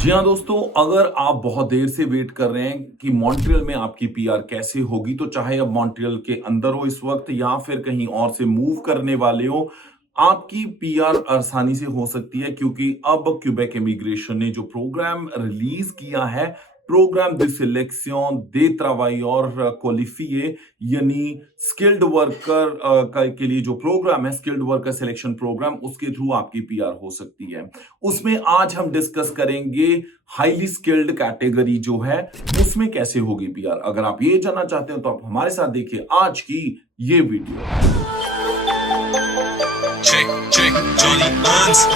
जी हाँ दोस्तों, अगर आप बहुत देर से वेट कर रहे हैं कि मॉन्ट्रियल में आपकी पीआर कैसे होगी, तो चाहे अब मॉन्ट्रियल के अंदर हो इस वक्त या फिर कहीं और से मूव करने वाले हो, आपकी पीआर आसानी से हो सकती है क्योंकि अब क्यूबेक इमिग्रेशन ने जो प्रोग्राम रिलीज किया है, प्रोग्राम de सिलेक्शन दे travailleurs qualifié यानी स्किल्ड वर्कर के लिए जो प्रोग्राम है, स्किल्ड वर्कर सिलेक्शन प्रोग्राम, उसके थ्रू आपकी पीआर हो सकती है। उसमें आज हम डिस्कस करेंगे हाईली स्किल्ड कैटेगरी जो है उसमें कैसे होगी पीआर। अगर आप ये जानना चाहते हैं तो आप हमारे साथ देखिए आज की ये video. Check, check, Johnny Ernst.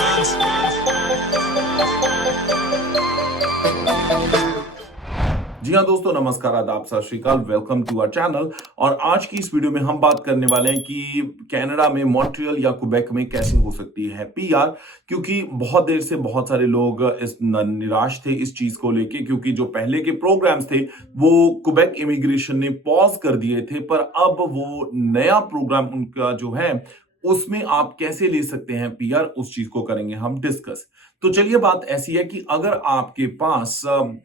जी हाँ दोस्तों, नमस्कार, आदाब, सत श्री अकाल, वेलकम टू आवर चैनल। और आज की इस वीडियो में हम बात करने वाले हैं कि कनाडा में मॉन्ट्रियल या क्वेबेक में कैसे हो सकती है पीआर। क्योंकि बहुत देर से बहुत सारे लोग इस निराश थे इस चीज को लेके, क्योंकि जो पहले के प्रोग्राम्स थे वो क्वेबेक इमिग्रेशन ने पॉज कर दिए थे, पर अब वो नया प्रोग्राम उनका जो है उसमें आप कैसे ले सकते हैं पीआर, उस चीज को करेंगे हम डिस्कस। तो चलिए, बात ऐसी है कि अगर आपके पास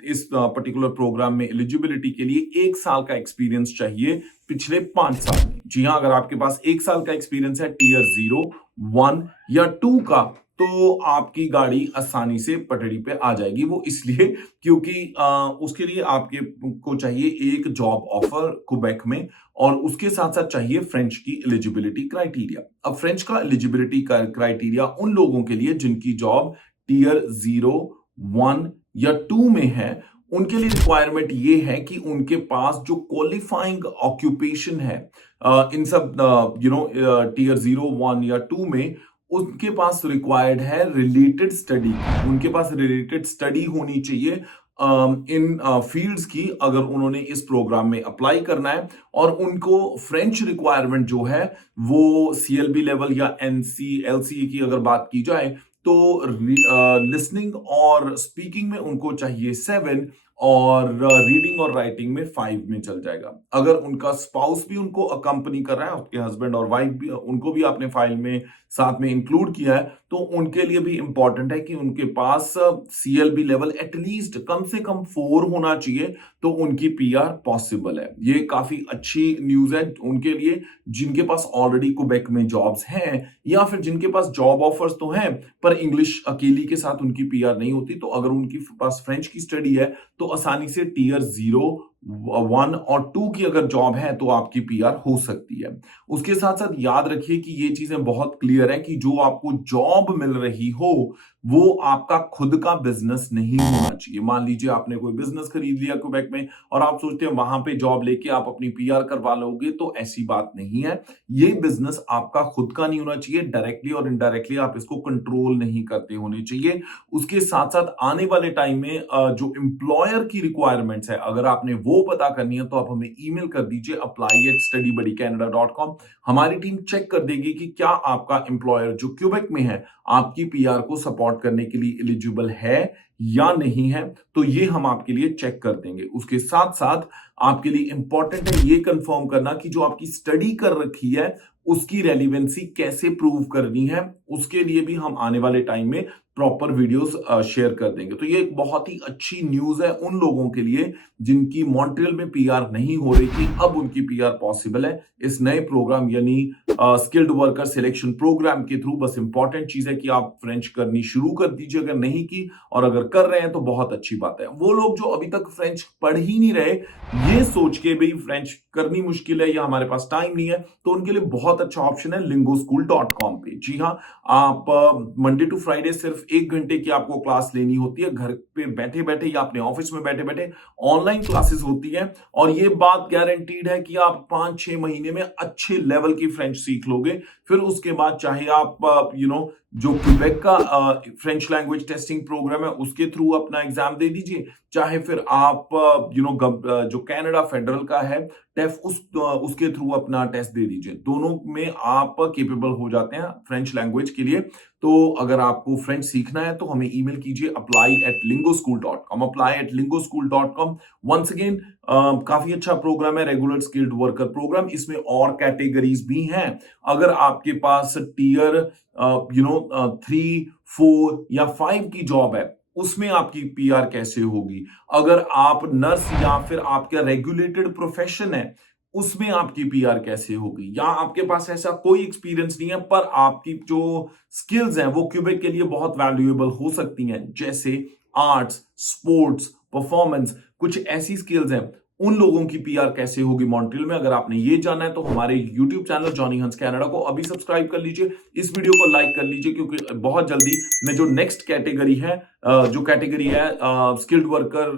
इस पर्टिकुलर प्रोग्राम में एलिजिबिलिटी के लिए 1 साल का एक्सपीरियंस चाहिए पिछले 5 साल में। जी हाँ, अगर आपके पास 1 साल का एक्सपीरियंस है टीयर 0, 1 या 2 का, तो आपकी गाड़ी आसानी से पटड़ी पे आ जाएगी। वो इसलिए क्योंकि उसके लिए आपके को चाहिए एक जॉब ऑफर क्वेबेक में, और उसके साथ साथ चाहिए फ्रेंच की एलिजिबिलिटी क्राइटेरिया। अब फ्रेंच का एलिजिबिलिटी क्राइटेरिया उन लोगों के लिए जिनकी जॉब टीयर 0, 1 या 2 में है, उनके लिए रिक्वायरमेंट ये है कि उनके पास जो क्वालिफाइंग ऑक्यूपेशन है इन सब टीयर 0, 1 या 2 में, उनके पास रिक्वायर्ड है रिलेटेड स्टडी। उनके पास रिलेटेड स्टडी होनी चाहिए इन फील्ड्स की, अगर उन्होंने इस प्रोग्राम में अप्लाई करना है। और उनको फ्रेंच रिक्वायरमेंट जो है वो सीएलबी लेवल या एनसी एलसीए की अगर बात की जाए तो लिसनिंग और स्पीकिंग में उनको चाहिए 7, और रीडिंग और राइटिंग में 5 में चल जाएगा। अगर उनका स्पाउस भी उनको अकंपनी कर रहा है, उसके हस्बैंड और वाइफ भी, उनको भी आपने फाइल में साथ में इंक्लूड किया है, तो उनके लिए भी इंपॉर्टेंट है कि उनके पास सीएलबी लेवल एटलीस्ट कम से कम 4 होना चाहिए, तो उनकी पीआर पॉसिबल है। ये काफी अच्छी न्यूज है उनके लिए जिनके पास ऑलरेडी क्वेबेक में जॉब्स हैं, या फिर जिनके पास जॉब ऑफर्स तो हैं पर इंग्लिश अकेली के साथ उनकी पीआर नहीं होती। तो अगर उनकी पास फ्रेंच की स्टडी है तो आसानी से टीयर 0, 1 और 2 की अगर जॉब है तो आपकी पीआर हो सकती है। उसके साथ साथ याद रखिए कि ये चीजें बहुत क्लियर है कि जो आपको जॉब मिल रही हो वो आपका खुद का बिजनेस नहीं होना चाहिए। मान लीजिए आपने कोई बिजनेस खरीद लिया क्वेबेक में और आप सोचते हैं वहां पे जॉब लेके आप अपनी पीआर करवा लोगे, तो ऐसी बात नहीं है। ये बिजनेस आपका खुद का नहीं होना चाहिए। डायरेक्टली और इनडायरेक्टली आप इसको कंट्रोल नहीं करते होने चाहिए। उसके साथ साथ आने वाले टाइम में जो एम्प्लॉयर की रिक्वायरमेंट्स है, अगर आपने वो पता करनी है तो आप हमें ईमेल कर दीजिए apply@studybuddycanada.com। हमारी टीम चेक कर देगी कि क्या आपका एम्प्लॉयर जो क्यूबेक में है आपकी पीआर को सपोर्ट करने के लिए एलिजिबल है या नहीं है, तो ये हम आपके लिए चेक कर देंगे। उसके साथ साथ आपके लिए इंपॉर्टेंट है ये कंफर्म करना कि जो आपकी स्टडी कर रखी है उसकी रेलिवेंसी कैसे प्रूव करनी है। उसके लिए भी हम आने वाले टाइम में प्रॉपर वीडियोस शेयर कर देंगे। तो ये एक बहुत ही अच्छी न्यूज है उन लोगों के लिए जिनकी मॉन्ट्रियल में पीआर नहीं हो रही थी, अब उनकी पीआर पॉसिबल है इस नए प्रोग्राम यानी स्किल्ड वर्कर सिलेक्शन प्रोग्राम के थ्रू। बस इंपॉर्टेंट चीज है कि आप फ्रेंच करनी शुरू कर दीजिए अगर नहीं की, और अगर कर रहे हैं तो बहुत अच्छी बात है। वो लोग जो अभी तक फ्रेंच पढ़ ही नहीं रहे, ये सोच के भी फ्रेंच करनी मुश्किल है या हमारे पास टाइम नहीं है, तो उनके लिए बहुत अच्छा ऑप्शन है lingoschool.com पे। जी हाँ, आप मंडे टू फ्राइडे सिर्फ 1 घंटे की आपको क्लास लेनी होती है, घर पे बैठे बैठे या अपने ऑफिस में बैठे बैठे ऑनलाइन क्लासेस होती है। और ये बात गारंटीड है कि आप 5-6 महीने में अच्छे लेवल की फ्रेंच सीख लोगे। फिर उसके बाद चाहे आप जो क्यूबेक का फ्रेंच लैंग्वेज टेस्टिंग प्रोग्राम है उसके थ्रू अपना एग्जाम दे दीजिए, चाहे फिर आप जो कनाडा फेडरल का है टेफ उसके थ्रू अपना टेस्ट दे दीजिए। दोनों में आप केपेबल हो जाते हैं फ्रेंच लैंग्वेज के लिए। तो अगर आपको फ्रेंच सीखना है तो हमें ईमेल कीजिए apply@lingoschool.com, apply@lingoschool.com। वंस अगेन काफी अच्छा प्रोग्राम है, रेगुलर स्किल्ड वर्कर प्रोग्राम। इसमें और कैटेगरीज भी हैं। अगर आपके पास टीयर 3, 4 या 5 की जॉब है, उसमें आपकी पीआर कैसे होगी। अगर आप नर्स या फिर आपका रेगुलेटेड प्रोफेशन है, उसमें आपकी पीआर कैसे होगी। या आपके पास ऐसा कोई एक्सपीरियंस नहीं है पर आपकी जो स्किल्स हैं वो क्यूबेक के लिए बहुत वैल्यूएबल हो सकती हैं, जैसे आर्ट्स, स्पोर्ट्स, परफॉर्मेंस, कुछ ऐसी स्किल्स हैं। उन लोगों की पीआर कैसे होगी मॉन्ट्रियल में, अगर आपने ये जाना है तो हमारे यूट्यूब चैनल जॉनी हंस कनाडा को अभी सब्सक्राइब कर लीजिए, इस वीडियो को लाइक कर लीजिए, क्योंकि बहुत जल्दी मैं जो नेक्स्ट कैटेगरी है जो कैटेगरी है स्किल्ड वर्कर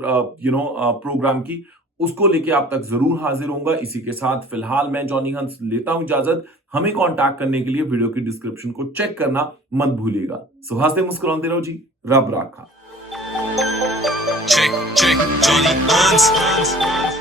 प्रोग्राम की, उसको लेके आप तक जरूर हाजिर होऊंगा। इसी के साथ फिलहाल मैं जॉनी हंस लेता हूं इजाजत। हमें कांटेक्ट करने के लिए वीडियो की डिस्क्रिप्शन को चेक करना मत भूलिएगा। सो हंसते मुस्कुराते रहो जी, रब राखा। Check, Johnny Hans.